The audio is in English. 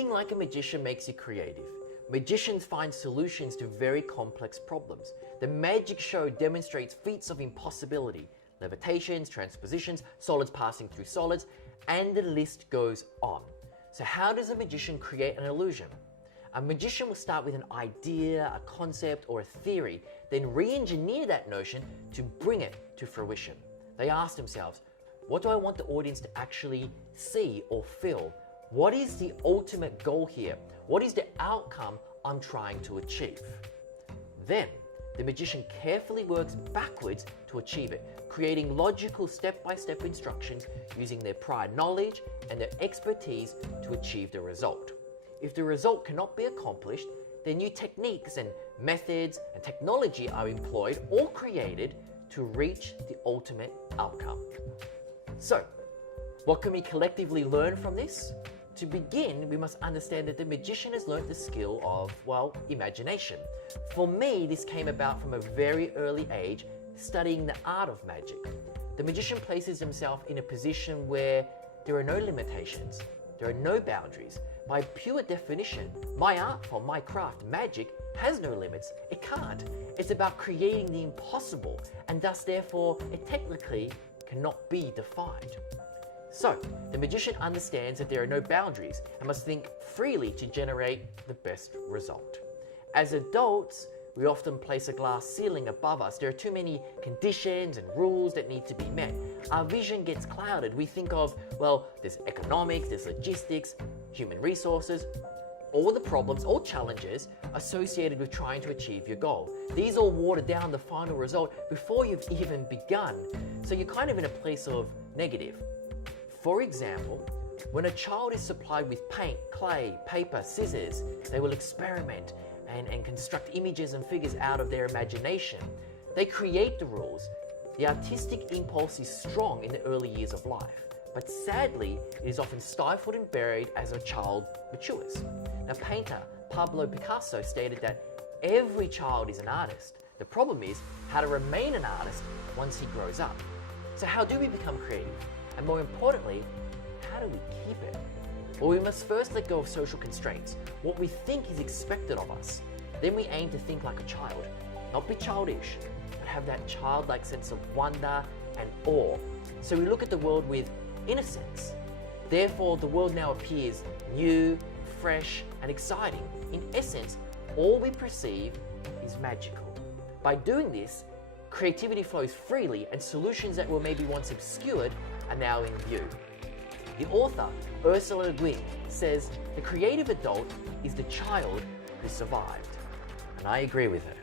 Thinking like a magician makes you creative. Magicians find solutions to very complex problems. The magic show demonstrates feats of impossibility, levitations, transpositions, solids passing through solids, and the list goes on. So how does a magician create an illusion? A magician will start with an idea, a concept, or a theory, then re-engineer that notion to bring it to fruition. They ask themselves, what do I want the audience to actually see or feel? What is the ultimate goal here? What is the outcome I'm trying to achieve? Then, the magician carefully works backwards to achieve it, creating logical step-by-step instructions using their prior knowledge and their expertise to achieve the result. If the result cannot be accomplished, then new techniques and methods and technology are employed or created to reach the ultimate outcome. So, what can we collectively learn from this? To begin, we must understand that the magician has learned the skill of, well, imagination. For me, this came about from a very early age, studying the art of magic. The magician places himself in a position where there are no limitations, there are no boundaries. By pure definition, my art form, my craft, magic, has no limits. It can't. It's about creating the impossible, and thus, therefore, it technically cannot be defined. So, the magician understands that there are no boundaries and must think freely to generate the best result. As adults, we often place a glass ceiling above us. There are too many conditions and rules that need to be met. Our vision gets clouded. We think of, well, there's economics, there's logistics, human resources, all the problems, all challenges associated with trying to achieve your goal. These all water down the final result before you've even begun. So you're kind of in a place of negative. For example, when a child is supplied with paint, clay, paper, scissors, they will experiment and construct images and figures out of their imagination. They create the rules. The artistic impulse is strong in the early years of life, but sadly, it is often stifled and buried as a child matures. Now, painter Pablo Picasso stated that every child is an artist. The problem is how to remain an artist once he grows up. So how do we become creative? And more importantly, how do we keep it? Well, we must first let go of social constraints, what we think is expected of us. Then we aim to think like a child, not be childish, but have that childlike sense of wonder and awe. So we look at the world with innocence. Therefore, the world now appears new, fresh, and exciting. In essence, all we perceive is magical. By doing this, creativity flows freely and solutions that were maybe once obscured are now in view. The author, Ursula Le Guin, says the creative adult is the child who survived. And I agree with her.